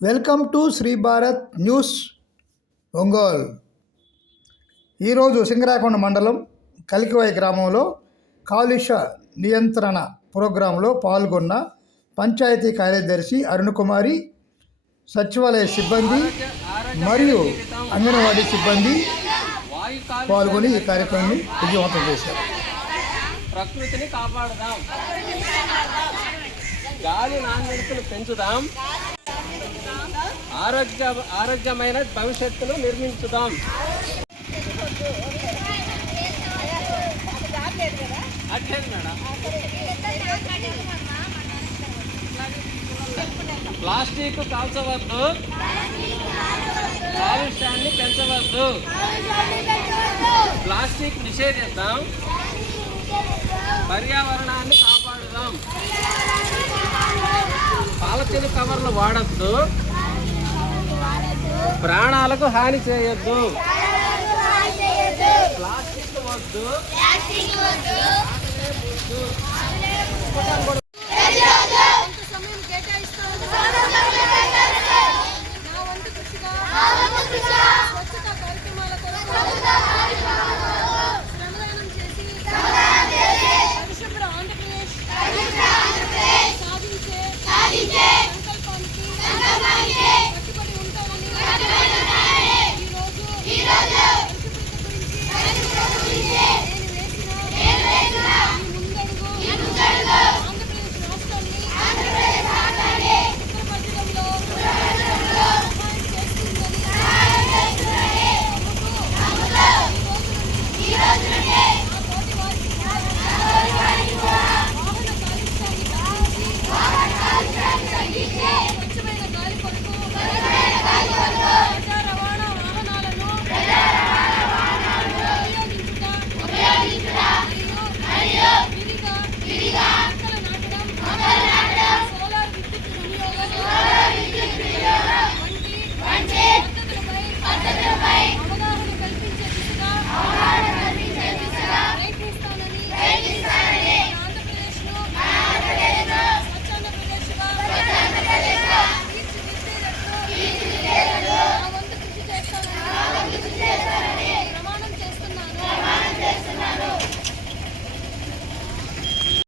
Welcome to Shri Bharat news Ongole. ఈరోజు సింగరాకొండ మండలం కలికివాయి గ్రామంలో కాలుష్య నియంత్రణ ప్రోగ్రాంలో పాల్గొన్న పంచాయతీ కార్యదర్శి అరుణకుమారి సచివాలయ సిబ్బంది మరియు అంగన్వాడీ సిబ్బంది పాల్గొని ఈ కార్యక్రమాన్ని విజయవంతం చేశారు. ప్రకృతిని కాపాడదాం. గాలి నాణ్యతను పెంచుదాం. ఆరోగ్య ఆరోగ్యమైన భవిష్యత్తును నిర్మించుదాం. అట్లేదు మేడం ప్లాస్టిక్ కాల్చవద్దు. కాలుష్యాన్ని పెంచవద్దు. ప్లాస్టిక్ నిషేధిద్దాం. పర్యావరణాన్ని కాపాడుదాం. పాలతీన్ కవర్లు వాడద్దు. ప్రాణాలకు హాని చేయొద్దు. ప్లాస్టిక్ వద్దు.